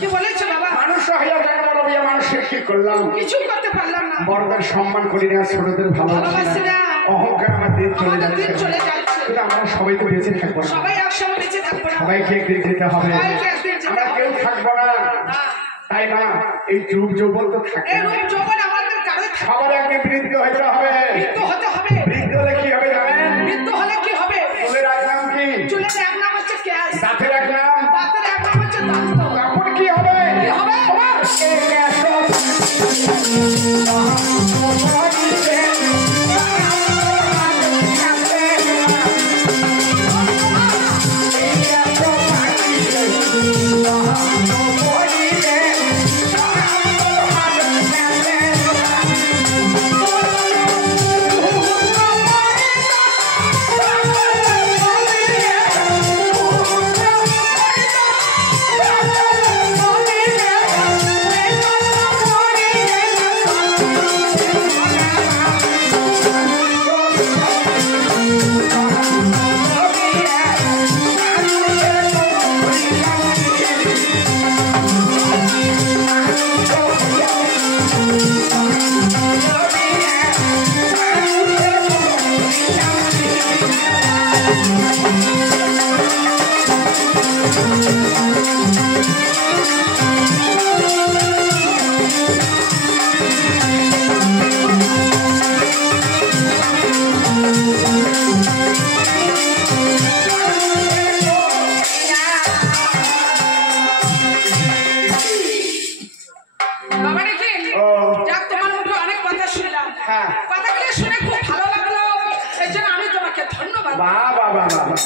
কি বলেছো বাবা? মানুষ হইয়া জন্ম লইয়া মানুষের কি করলাম? কিছু করতে পারলাম না। বড়দের সম্মান করি না, ছোটদের ভালোবাসি না, অহংকার আমার দিন চলে যাচ্ছে। কিন্তু আমরা সবাই তো বেঁচে থাকবো না, সবাই একসঙ্গে বেঁচে থাকবো না, সবাইকে একদিন যেতে হবে, আমরা কেউ থাকবো না, তাই না? এই যুগ যৌবন তো থাকবে, সবার একদিন বৃদ্ধ হতে হবে। বৃদ্ধ হলে কি হবে জানেন? মৃত্যু হলে কি হবে? চুলের এক নাম কি? চুলের এক নাম হচ্ছে গ্যাস, দাঁতের এক নাম, দাঁতের এক নাম হচ্ছে দান্ত। তখন কি হবে? কি হবে? কথাগুলো শুনে খুব ভালো লাগলো, এই জন্য আমি তোমাকে ধন্যবাদ। বাহ বাহ বাহ।